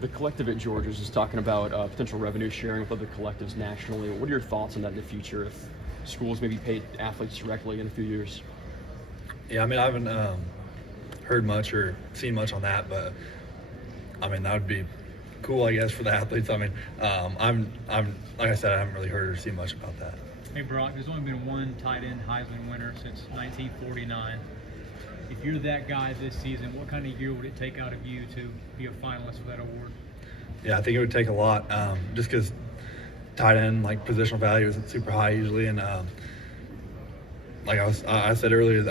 The collective at Georgia is just talking about potential revenue sharing with other collectives nationally. What are your thoughts on that in the future if schools maybe pay athletes directly in a few years? Yeah, I mean, I haven't heard much or seen much on that, but I mean, that would be cool, I guess, for the athletes. I mean, I'm like I said, I haven't really heard or seen much about that. Hey Brock, there's only been one tight end Heisman winner since 1949. If you're that guy this season, what kind of year would it take out of you to be a finalist for that award? Yeah, I think it would take a lot, just because tight end positional value isn't super high usually, and like I said earlier,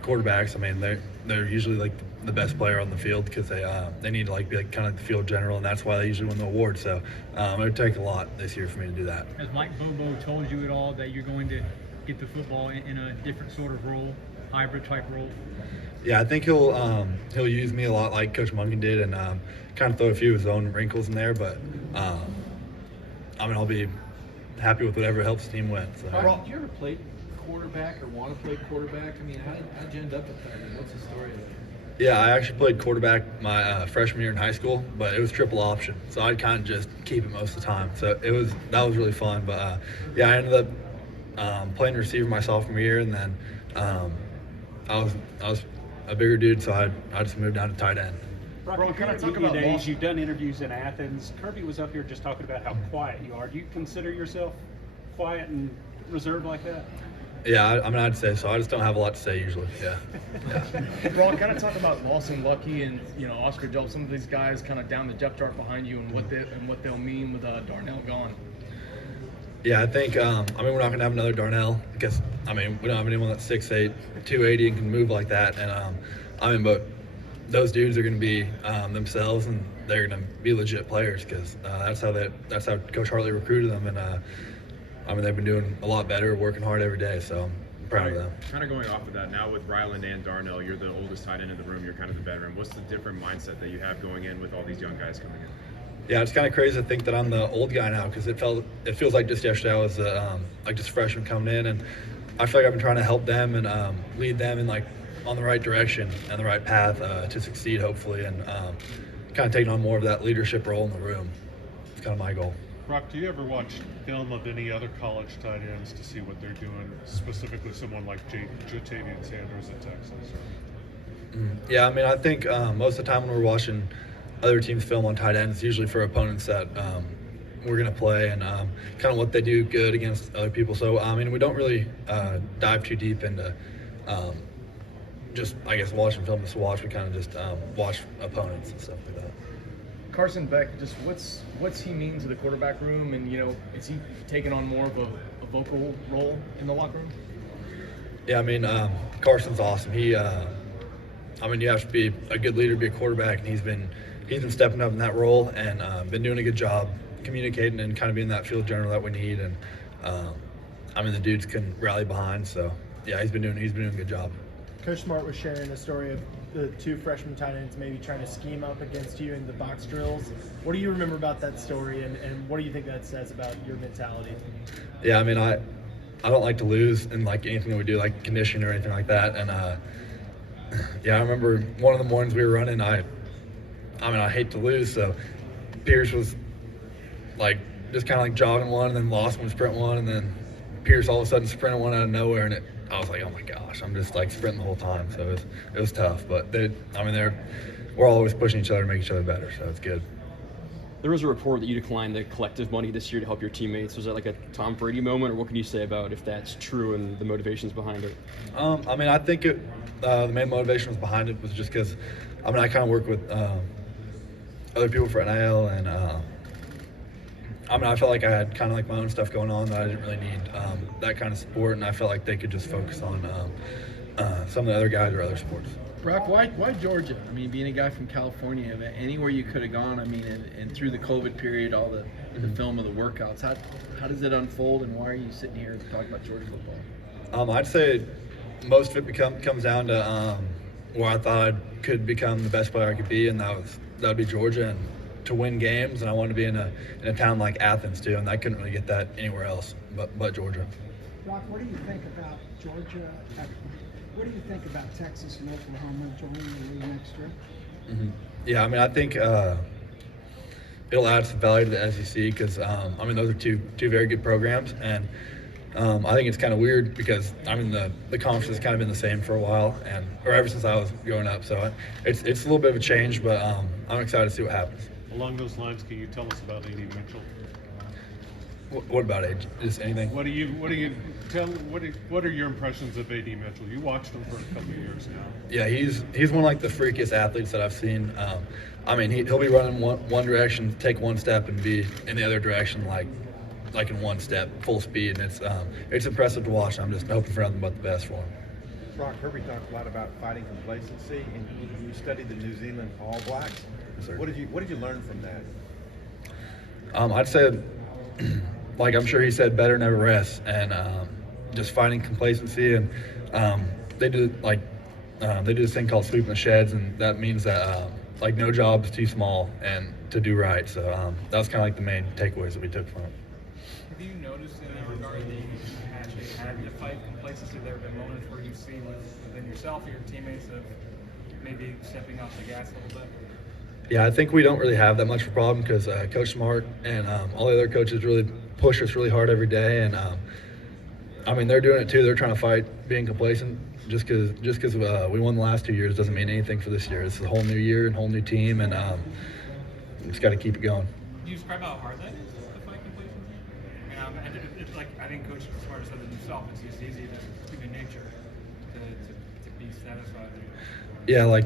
quarterbacks. I mean, they're usually the best player on the field because they need to be kind of the field general, and that's why they usually win the award. So it would take a lot this year for me to do that. Has Mike Bobo told you at all that you're going to get the football in a different sort of role, hybrid type role? Yeah, I think he'll use me a lot like Coach Munkin did, and kind of throw a few of his own wrinkles in there. But I mean, I'll be happy with whatever helps the team win. So. Did you ever play quarterback or want to play quarterback? I mean, how'd you end up at that? What's the story of it? Yeah, I actually played quarterback my freshman year in high school, but it was triple option, so I'd kind of just keep it most of the time. So that was really fun. But yeah, I ended up playing receiver my sophomore year, and then I was a bigger dude, so I just moved down to tight end. Brock, kind of talk about days. You've done interviews in Athens. Kirby was up here just talking about how quiet you are. Do you consider yourself quiet and reserved like that? Yeah, I mean, I'd say so. I just don't have a lot to say usually. Yeah. Brock, kind of talk about Lawson Lucky and Oscar Delp, some of these guys kind of down the depth chart behind you, and what they'll mean with Darnell gone. Yeah, I think I mean, we're not going to have another Darnell because I mean, we don't have anyone that's 6'8", 280 and can move like that. And I mean, but those dudes are going to be themselves, and they're going to be legit players because that's how Coach Hartley recruited them. And I mean, they've been doing a lot better, working hard every day, so I'm proud of them. Kind of going off of that, now with Ryland and Darnell, you're the oldest tight end in the room, you're kind of the veteran. What's the different mindset that you have going in with all these young guys coming in? Yeah, it's kind of crazy to think that I'm the old guy now because it feels like just yesterday I was just a freshman coming in, and I feel like I've been trying to help them and lead them in on the right direction and the right path to succeed, hopefully, and kind of taking on more of that leadership role in the room. It's kind of my goal. Brock, do you ever watch film of any other college tight ends to see what they're doing, specifically someone like Jatavian Sanders at Texas? Yeah, I mean, I think most of the time when we're watching other teams film on tight ends, usually for opponents that we're going to play and kind of what they do good against other people. So, I mean, we don't really dive too deep into just, I guess, watching film just to watch. We kind of just watch opponents and stuff like that. Carson Beck, just what's he mean to the quarterback room, and is he taking on more of a vocal role in the locker room? Yeah, I mean, Carson's awesome. I mean, you have to be a good leader to be a quarterback, and he's been stepping up in that role and been doing a good job communicating and kind of being that field general that we need. And I mean, the dudes can rally behind. So yeah, he's been doing a good job. Coach Smart was sharing a story of the two freshman tight ends maybe trying to scheme up against you in the box drills. What do you remember about that story, and what do you think that says about your mentality? Yeah, I mean, I don't like to lose in anything that we do, like conditioning or anything like that. And yeah, I remember one of the mornings we were running, I mean, I hate to lose, so Pierce was just kind of jogging one, and then lost one, sprint one, and then Pierce all of a sudden sprinted one out of nowhere, and I was like, oh my gosh, I'm just sprinting the whole time. So it was tough, but we're always pushing each other to make each other better, so it's good. There was a report that you declined the collective money this year to help your teammates. Was that like a Tom Brady moment, or what can you say about if that's true and the motivations behind it? I mean, I think the main motivation was behind it was just because, I mean, I kind of work with other people for NIL, and I mean, I felt like I had kind of my own stuff going on that I didn't really need that kind of support, and I felt like they could just focus on some of the other guys or other sports. Brock, why Georgia? I mean, being a guy from California, anywhere you could have gone. I mean, and through the COVID period, all the film of the workouts. How does it unfold, and why are you sitting here talking about Georgia football? I'd say most of it comes down to where I thought I could become the best player I could be, and that would be Georgia, and to win games. And I wanted to be in a town like Athens too, and I couldn't really get that anywhere else but Georgia. Brock, what do you think about Georgia? What do you think about Texas and Oklahoma joining the league next year? Yeah, I mean, I think it'll add some value to the SEC because I mean those are two very good programs, and I think it's kind of weird because I mean the conference has kind of been the same for a while, or ever since I was growing up. So it's a little bit of a change, but I'm excited to see what happens. Along those lines, can you tell us about A.D. Mitchell? What about age? Just anything? What are your impressions of A.D. Mitchell? You watched him for a couple of years now. Yeah, he's one of like the freakiest athletes that I've seen. I mean, he'll be running one direction, take one step, and be in the other direction like in one step, full speed, and it's impressive to watch. I'm just hoping for nothing but the best for him. Brock, Kirby talked a lot about fighting complacency, and you studied the New Zealand All Blacks. Yes, sir. What did you learn from that? I'd say, like I'm sure he said, better never rests, and just fighting complacency. And they do this thing called sweeping the sheds, and that means that like no job is too small and to do right. So that was kind of like the main takeaways that we took from it. Have you noticed in that regard that you actually had to fight complacency? There have been moments where you've seen within yourself or your teammates of maybe stepping off the gas a little bit? Yeah, I think we don't really have that much of a problem because Coach Smart and all the other coaches really push us really hard every day, and I mean they're doing it too. They're trying to fight being complacent. Just because we won the last 2 years doesn't mean anything for this year. This is a whole new year and whole new team, and just got to keep it going. Can you describe how hard that is to fight complacency? It's like I think Coach Smart said it himself. It's just easy to human nature to be satisfied. Yeah,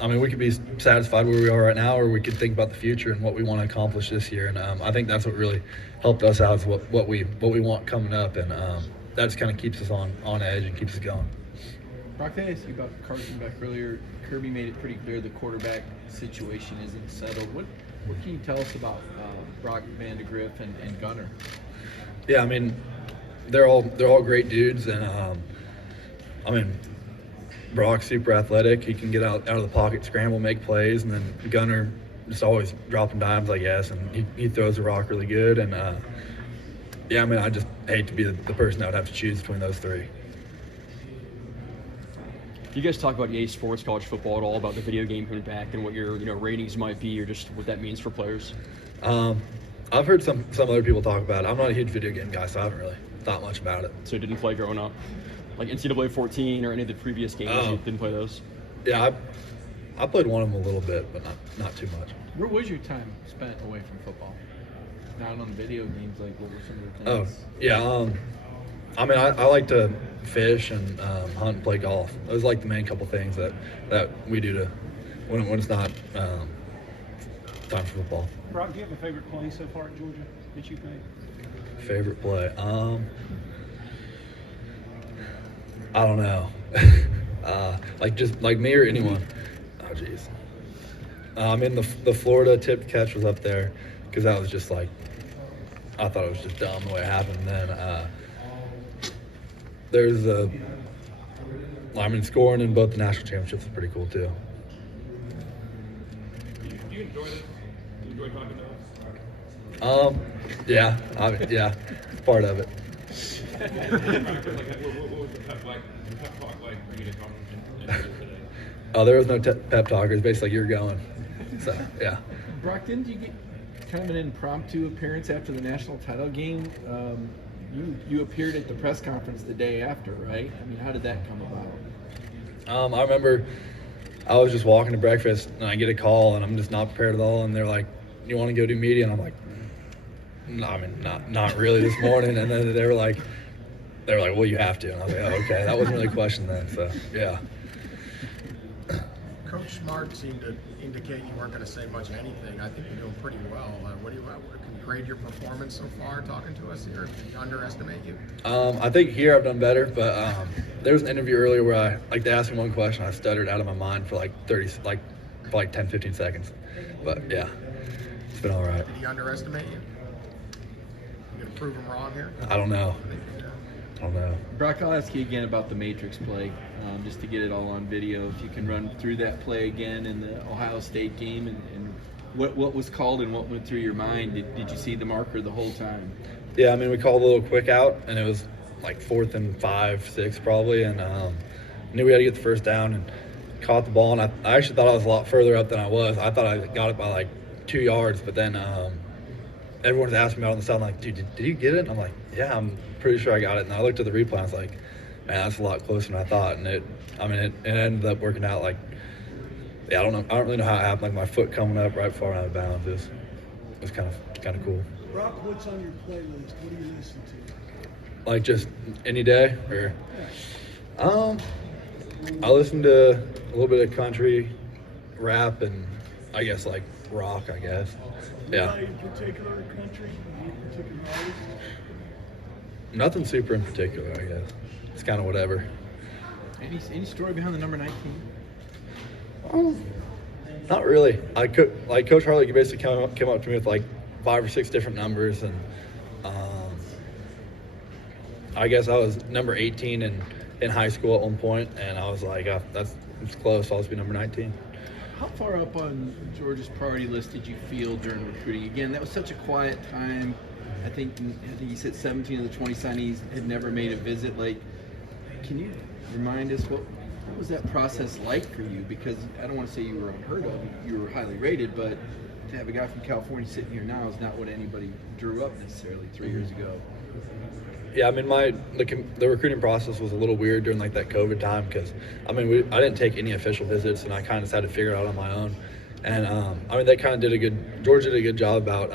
I mean, we could be satisfied where we are right now, or we could think about the future and what we want to accomplish this year. And I think that's what really helped us out is what we want coming up, and that just kind of keeps us on edge and keeps us going. Brock, I asked you about Carson Beck earlier. Kirby made it pretty clear the quarterback situation isn't settled. What can you tell us about Brock Vandegrift and Gunner? Yeah, I mean, they're all great dudes, and I mean, Brock's super athletic. He can get out of the pocket, scramble, make plays, and then Gunner just always dropping dimes, I guess, and he throws the rock really good. And yeah, I mean, I just hate to be the person that would have to choose between those three. You guys talk about EA Sports College Football at all, about the video game coming back and what your ratings might be, or just what that means for players? I've heard some other people talk about it. I'm not a huge video game guy, so I haven't really thought much about it. So you didn't play growing up? Like NCAA 14 or any of the previous games, you didn't play those? Yeah, I played one of them a little bit, but not too much. Where was your time spent away from football? Not on video games, like what were some of the things? Oh, yeah. I mean, I like to fish and hunt and play golf. Those are like the main couple things that we do when it's not time for football. Brock, do you have a favorite play so far at Georgia that you've made? Favorite play? I don't know. Like me or anyone. Oh, jeez. I mean, the Florida tipped catch was up there because that was just like, I thought it was just dumb the way it happened. And then there's scoring in both the national championships is pretty cool too. Do you enjoy this? Do you enjoy talking to us? Yeah, yeah, it's part of it. What was the pep talk like for you to come in today? Oh, there was no pep talk. It was basically like, you're going. So, yeah. Brock, didn't you get kind of an impromptu appearance after the national title game? You appeared at the press conference the day after, right? I mean, how did that come about? I remember I was just walking to breakfast and I get a call and I'm just not prepared at all. And they're like, "You want to go do media?" And I'm like, "No, I mean, not really this morning." And then they were like, "Well, you have to." And I was like, "Oh, okay." That wasn't really a question then. So, yeah. Coach Smart seemed to indicate you weren't going to say much of anything. I think you're doing pretty well. Can you grade your performance so far talking to us here? Did he underestimate you? I think here I've done better, but there was an interview earlier where they asked me one question. I stuttered out of my mind for like 10, 15 seconds. But yeah, it's been all right. Did he underestimate you? You going to prove him wrong here? I don't know. Brock, I'll ask you again about the Matrix play, just to get it all on video. If you can run through that play again in the Ohio State game and what was called and what went through your mind. Did you see the marker the whole time? Yeah, I mean, we called a little quick out, and it was like 4th and 5, 6 probably, and knew we had to get the first down and caught the ball. And I actually thought I was a lot further up than I was. I thought I got it by like 2 yards, but then everyone's asking me out on the sideline, like, dude, did you get it? And I'm like, yeah, I'm pretty sure I got it. And I looked at the replay, and I was like, man, that's a lot closer than I thought. And it ended up working out. Like, yeah, I don't really know how it happened. Like, my foot coming up right before I went out of bounds was kind of cool. Brock, what's on your playlist? What do you listen to? Like, just any day, or I listen to a little bit of country, rap, and I guess like rock. I guess, yeah. Anybody in particular country? Any particular artist? Nothing super in particular, I guess. It's kind of whatever. Any story behind the number 19? Not really. Coach Harley basically came up to me with like 5 or 6 different numbers, and I guess I was number 18 in high school at one point, and I was like, it's close. I'll just be number 19. How far up on Georgia's priority list did you feel during recruiting? Again, that was such a quiet time. I think you said 17 of the 20 signees had never made a visit. Like, can you remind us what was that process like for you? Because I don't want to say you were unheard of. You were highly rated, but to have a guy from California sitting here now is not what anybody drew up necessarily 3 years ago. Yeah, I mean, the recruiting process was a little weird during like that COVID time because I didn't take any official visits, and I kind of just had to figure it out on my own. And they kind of Georgia did a good job about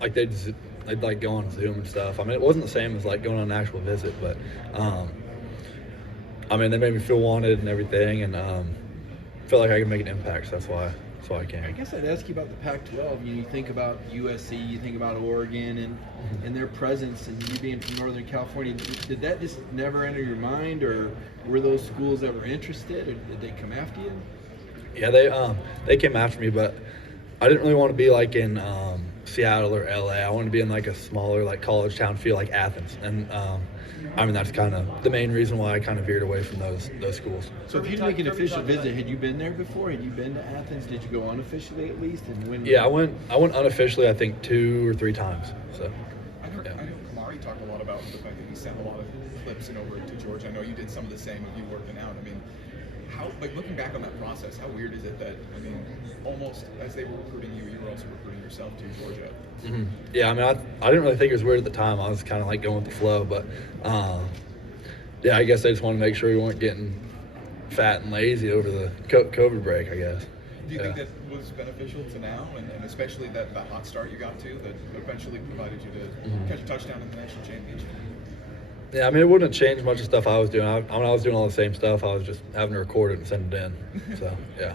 they'd like go on Zoom and stuff. I mean, it wasn't the same as like going on an actual visit, but they made me feel wanted and everything, and feel like I could make an impact. So that's why I came. I guess I'd ask you about the Pac-12. You think about USC, you think about Oregon, and their presence, and you being from Northern California. Did that just never enter your mind, or were those schools ever interested, or did they come after you? Yeah, they came after me, but I didn't really want to be like in Seattle or LA. I wanted to be in like a smaller like college town feel like Athens, and that's kind of the main reason why I kind of veered away from those schools. So if you make an official visit, had you been there before? Had you been to Athens? Did you go unofficially at least? And when? Yeah, I went unofficially, I think 2 or 3 times. So. I know Kamari talked a lot about the fact that he sent a lot of clips over to Georgia. I know you did some of the same with you working out. I mean, how, like, looking back on that process, how weird is it that, I mean, almost as they were recruiting you, you were also recruiting yourself to Georgia? Mm-hmm. Yeah, I mean, I didn't really think it was weird at the time. I was kind of like going with the flow, but yeah, I guess I just wanted to make sure we weren't getting fat and lazy over the COVID break, I guess. Do you think that was beneficial to now, and especially that hot start you got to that eventually provided you to catch a touchdown in the national championship? Yeah, I mean, it wouldn't have changed much of the stuff I was doing. I was doing all the same stuff. I was just having to record it and send it in. So, yeah.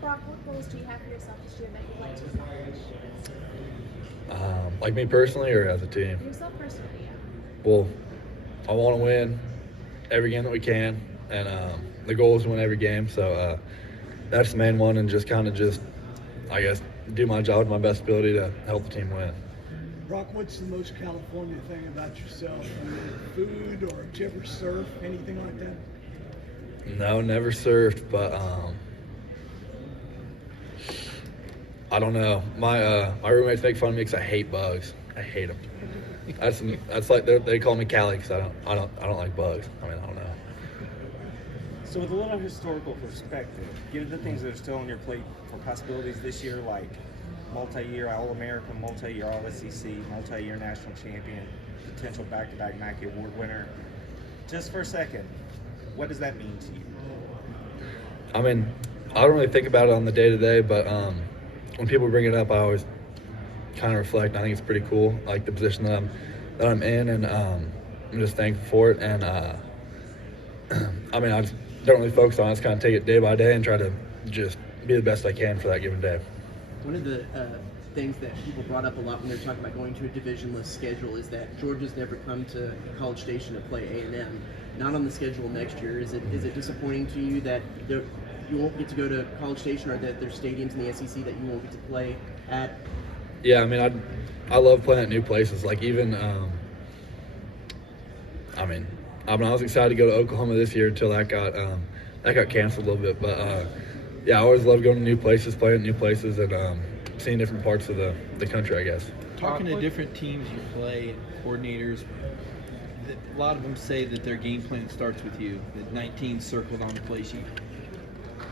Brock, what goals do you have for yourself this year that you'd like to accomplish? Like me personally or as a team? Yourself personally, yeah. Well, I want to win every game that we can, and the goal is to win every game. So that's the main one, and just I guess, do my job to my best ability to help the team win. Brock, what's the most California thing about yourself? I mean, food, or did you ever surf, anything like that? No, never surfed, but I don't know. My roommates make fun of me because I hate bugs. I hate them. That's like they call me Cali because I don't like bugs. I mean, I don't know. So with a little historical perspective, given the things that are still on your plate for possibilities this year, like multi-year All-American, multi-year All-SEC, multi-year national champion, potential back-to-back Mackey Award winner, just for a second, what does that mean to you? I mean, I don't really think about it on the day-to-day, but when people bring it up, I always kind of reflect. I think it's pretty cool, like the position that I'm in, and I'm just thankful for it. And I mean, I just don't really focus on it. I just kind of take it day by day and try to just be the best I can for that given day. One of the things that people brought up a lot when they're talking about going to a divisionless schedule is that Georgia's never come to College Station to play A&M. Not on the schedule next year. Is it disappointing to you that you won't get to go to College Station, or that there's stadiums in the SEC that you won't get to play at? Yeah, I mean, I love playing at new places. Like even, I was excited to go to Oklahoma this year until that got canceled a little bit. But yeah, I always love going to new places, playing at new places, and seeing different parts of the country, I guess. Talking to different teams you play, coordinators, a lot of them say that their game plan starts with you, that 19 circled on the play sheet.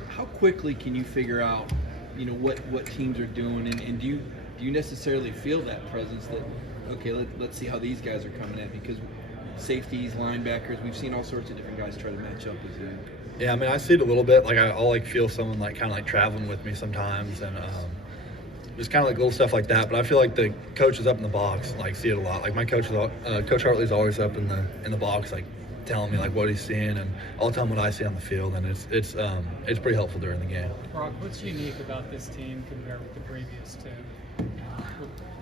How quickly can you figure out what teams are doing, and do you necessarily feel that presence that, okay, let's see how these guys are coming at, because safeties, linebackers, we've seen all sorts of different guys try to match up with you. Yeah, I mean, I see it a little bit. Like I'll like feel someone like kind of like traveling with me sometimes, and just kind of like little stuff like that. But I feel like the coaches up in the box like see it a lot. Like my coach Coach Hartley's always up in the box, like telling me like what he's seeing, and I'll tell him what I see on the field, and it's pretty helpful during the game. Brock, what's unique about this team compared with the previous two?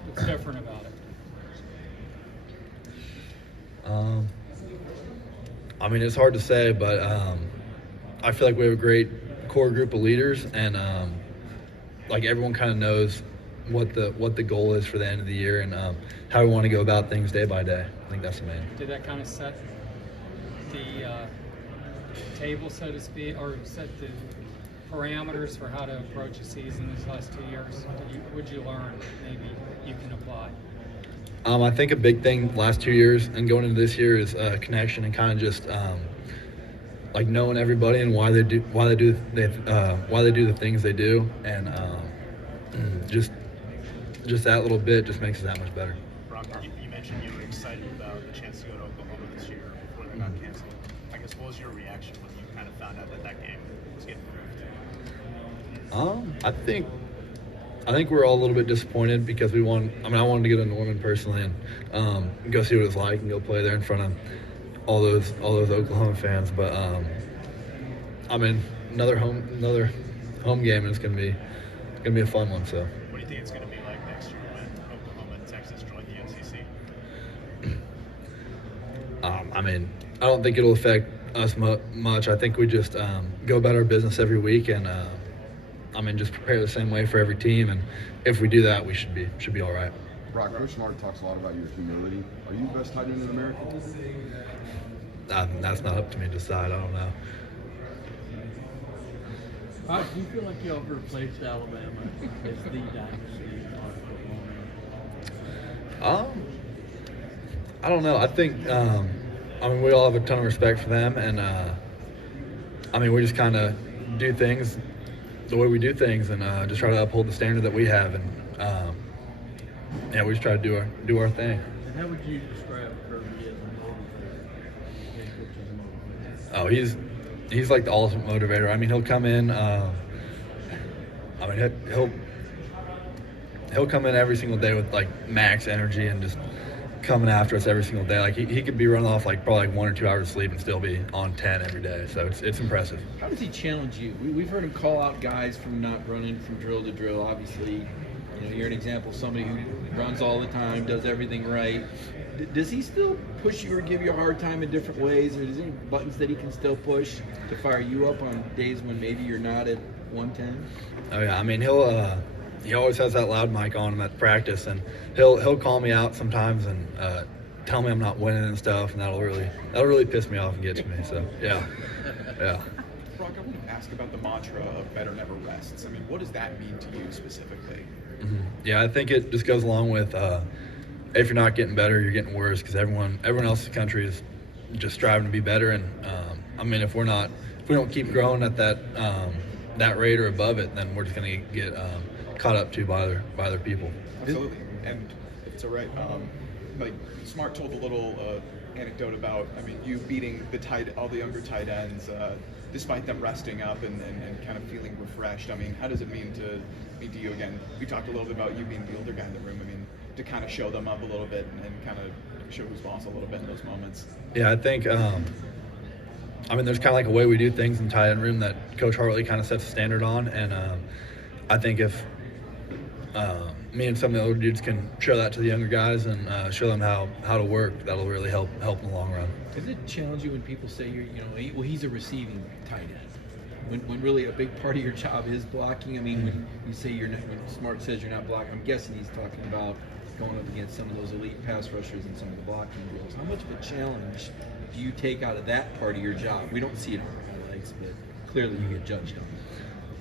What's different about it? I mean, it's hard to say, but I feel like we have a great core group of leaders, and like everyone kind of knows what the goal is for the end of the year, and how we want to go about things day by day. I think that's the main. Did that kind of set the table, so to speak, or set the parameters for how to approach a season these last 2 years? Would you learn maybe you can apply? I think a big thing last 2 years and going into this year is connection, and kind of just like knowing everybody and why they do the things they do, and just that little bit just makes it that much better. Brock, you mentioned you were excited about the chance to go to Oklahoma this year before they got canceled. I guess what was your reaction when you kind of found out that game was getting moved? I think we're all a little bit disappointed because I wanted to go to Norman personally and go see what it's like and go play there in front of all those Oklahoma fans. But I mean, another home game, and it's gonna be a fun one. So. What do you think it's gonna be like next year when Oklahoma and Texas join the SEC? I mean, I don't think it'll affect us much. I think we just go about our business every week, and just prepare the same way for every team. And if we do that, we should be all right. Brock, Coach Smart talks a lot about your humility. Are you the best tight end in America? That's not up to me to decide. I don't know. Do you feel like you ever replaced Alabama as the dynasty in football? I don't know. I think we all have a ton of respect for them, and we just kind of do things the way we do things, and just try to uphold the standard that we have, and we just try to do our thing. And how would you describe Kirby as a motivator? Oh, he's like the ultimate motivator. I mean, he'll come in. He'll come in every single day with like max energy and just coming after us every single day. Like he could be running off like probably like 1 or 2 hours of sleep and still be on 10 every day. So it's impressive. How does he challenge you? We've heard him call out guys from not running from drill to drill. Obviously, you're an example of somebody who runs all the time, does everything right. Does he still push you or give you a hard time in different ways, or is there any buttons that he can still push to fire you up on days when maybe you're not at 110? Oh yeah, I mean he always has that loud mic on him at practice, and he'll call me out sometimes and tell me I'm not winning and stuff, and that'll really piss me off and get to me. So yeah. Brock, I want to ask about the mantra of better never rests. I mean, what does that mean to you specifically? Mm-hmm. Yeah, I think it just goes along with if you're not getting better, you're getting worse, because everyone else in the country is just striving to be better, and if we don't keep growing at that rate or above it, then we're just going to get caught up to by other people. Absolutely. And if it's all right, like Smart told a little anecdote about, you beating all the younger tight ends, despite them resting up and kind of feeling refreshed. How does it mean to you again? We talked a little bit about you being the older guy in the room. To kind of show them up a little bit and kind of show who's boss a little bit in those moments. Yeah, I think there's kind of like a way we do things in tight end room that Coach Hartley kind of sets a standard on, and I think if me and some of the older dudes can show that to the younger guys and show them how to work, that'll really help in the long run. Does it challenge you when people say he's a receiving tight end? When really a big part of your job is blocking? When you say when Smart says you're not blocking, I'm guessing he's talking about going up against some of those elite pass rushers and some of the blocking drills. How much of a challenge do you take out of that part of your job? We don't see it on highlights, but clearly you get judged on it.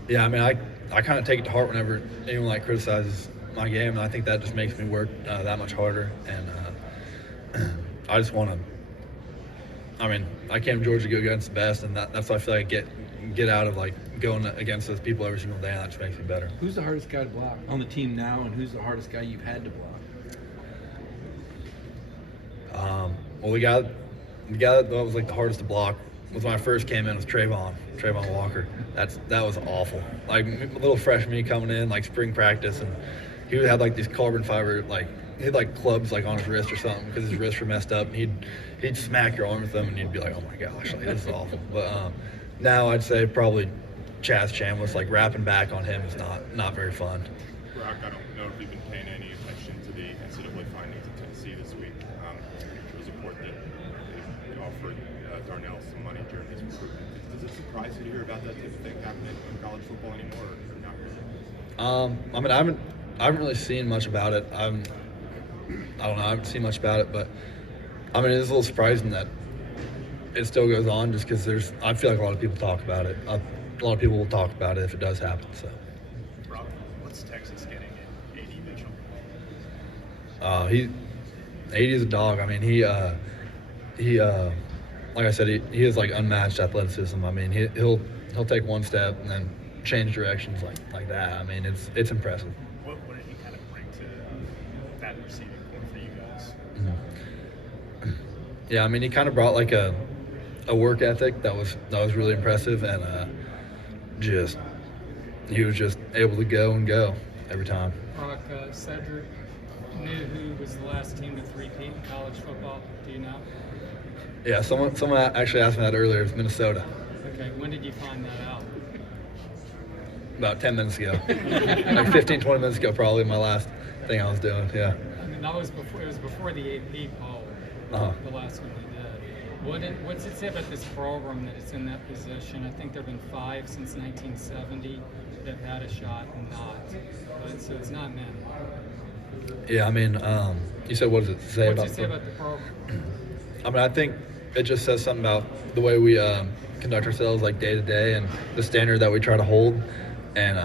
Yeah, I kind of take it to heart whenever anyone criticizes my game, and I think that just makes me work that much harder. And I just want to. I came to Georgia to go against the best, and that's what I feel like I get out of going against those people every single day, and that just makes me better. Who's the hardest guy to block on the team now, and who's the hardest guy you've had to block? Well, the guy that was like the hardest to block was when I first came in was Trayvon Walker. That was awful. Like a little freshman coming in, like spring practice, and he would have like these carbon fiber, like he had like clubs like on his wrist or something because his wrists were messed up, and he'd smack your arm with them, and you'd be like, oh my gosh, like this is awful. But now I'd say probably Chaz Chambliss, like wrapping back on him is not very fun. Brock, I don't know if you've been paying any attention to the NCAA findings in Tennessee this week. It was reported that they offered Darnell some money during his recruitment. Does it surprise you to hear about that type of thing happening in college football anymore, or not really? I mean, I haven't really seen much about it. I don't know. I haven't seen much about it, but I mean, it's a little surprising that it still goes on, just because I feel like a lot of people talk about it. A lot of people will talk about it if it does happen. So. Rob, what's Texas getting in AD Mitchell? AD is a dog. I mean, he like I said, he has like unmatched athleticism. I mean, he'll take one step and then change directions like that. I mean, it's impressive. What did he kind of bring to that receiving corps for you guys? Yeah, I mean, he kind of brought like a work ethic that was really impressive, and he was just able to go every time. Brock, Cedric knew who was the last team to three-peat in college football. Do you know? Yeah, someone actually asked me that earlier. It's Minnesota. Okay, when did you find that out? About 10 minutes ago. Like 15, 20 minutes ago, probably my last thing I was doing. Yeah. I mean, that was before. It was before the AP poll. The last one we did. What's it say about this program that it's in that position? I think there've been 5 since 1970 that have had a shot and not. But so it's not many. Yeah, I mean, you said what does it say about? What's it say about the program? I mean, I think it just says something about the way we conduct ourselves, like day to day, and the standard that we try to hold, and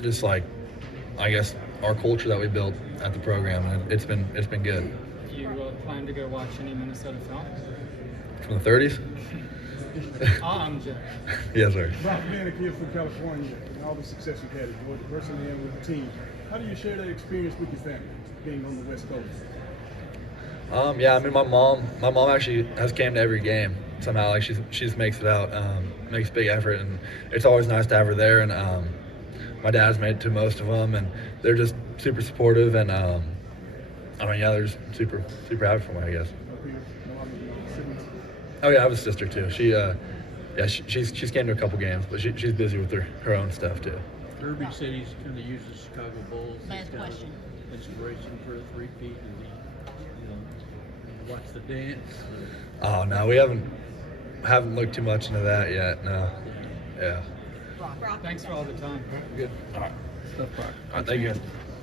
just like, I guess, our culture that we built at the program, and it's been good. Do you plan to go watch any Minnesota film? From the 30s? I'm joking. Yes, sir. Brock, being a kid from California and all the success you've had at Georgia, personally and with the team, how do you share that experience with your family, being on the West Coast? Yeah, I mean, my mom actually has came to every game somehow. Like she just makes it out, makes a big effort, and it's always nice to have her there. And my dad's made it to most of them, and they're just super supportive. And I mean, yeah, they're just super happy for me, I guess. Oh yeah, I have a sister too. She's came to a couple games, but she's busy with her own stuff too. Kirby said he's going to use the Chicago Bulls Last question. Inspiration for a three-peat. Watch the dance. Oh no, we haven't looked too much into that yet. No. Yeah. Thanks for all the time. Good. All right. Stuff, Brock. All right, thank you guys.